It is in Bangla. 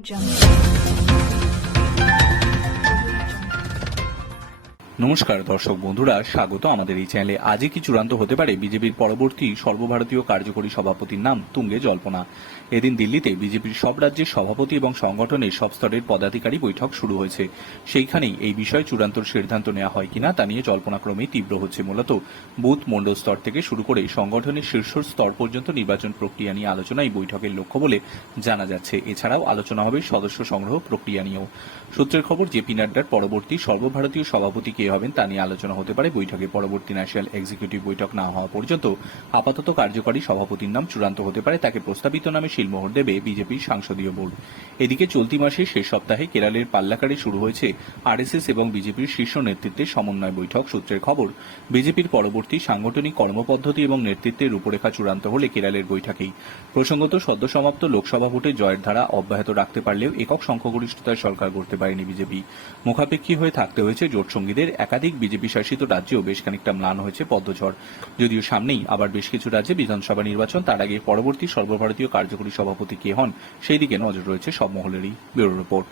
jump. নমস্কার দর্শক বন্ধুরা, স্বাগত আমাদের এই চ্যানেলে। আজই কি চূড়ান্ত হতে পারে বিজেপির পরবর্তী সর্বভারতীয় কার্যকরী সভাপতির নাম? তুঙ্গে জল্পনা। এদিন দিল্লিতে বিজেপির সব রাজ্যের সভাপতি এবং সংগঠনের সব স্তরের পদাধিকারী বৈঠক শুরু হয়েছে। সেইখানেই এই বিষয়ে চূড়ান্ত সিদ্ধান্ত নেওয়া হয় কিনা তা নিয়ে জল্পনাক্রমে তীব্র হচ্ছে মূলত। বুথ মণ্ডল স্তর থেকে শুরু করে সংগঠনের শীর্ষ স্তর পর্যন্ত নির্বাচন প্রক্রিয়া নিয়ে আলোচনা এই বৈঠকের লক্ষ্য বলে জানা যাচ্ছে। এছাড়াও আলোচনা হবে সদস্য সংগ্রহ প্রক্রিয়া নিয়েও। সূত্রের খবর, জেপি নাড্ডার পরবর্তী সর্বভারতীয় সভাপতি কে হবেন তা নিয়ে আলোচনা হতে পারে। বৈঠকে পরবর্তী ন্যাশনাল এক্সিকিউটিভ বৈঠক না হওয়া পর্যন্ত আপাতত কার্যকরী সভাপতির নাম চূড়ান্ত হতে পারে। তাকে প্রস্তাবিত নামে শিলমোহর দেবে বিজেপির সংসদীয় বোর্ড। এদিকে চলতি মাসের শেষ সপ্তাহে কেরালের পাল্লাকারে শুরু হয়েছে আরএসএস এবং বিজেপির শীর্ষ নেতৃত্বের সমন্বয় বৈঠক। সূত্রের খবর, বিজেপির পরবর্তী সাংগঠনিক কর্মপদ্ধতি এবং নেতৃত্বের রূপরেখা চূড়ান্ত হলে কেরালের বৈঠকেই। প্রসঙ্গত, সদ্য সমাপ্ত লোকসভা ভোটে জয়ের ধারা অব্যাহত রাখতে পারলেও একক সংখ্যাগরিষ্ঠতায় সরকার করতে পারেনি বিজেপি। মুখাপেক্ষী হয়ে থাকতে হয়েছে জোট সঙ্গীদের একাধিক বিজেপি শাসিত রাজ্যেও বেশ খানিকটা ম্লান হয়েছে পদ্মঝড়। যদিও সামনেই আবার বেশ কিছু রাজ্যে বিধানসভা নির্বাচন, তার আগে পরবর্তী সর্বভারতীয় কার্যকরী সভাপতি কে হন সেই দিকে নজর রয়েছে সব মহলেরই ব্যুরো রিপোর্ট।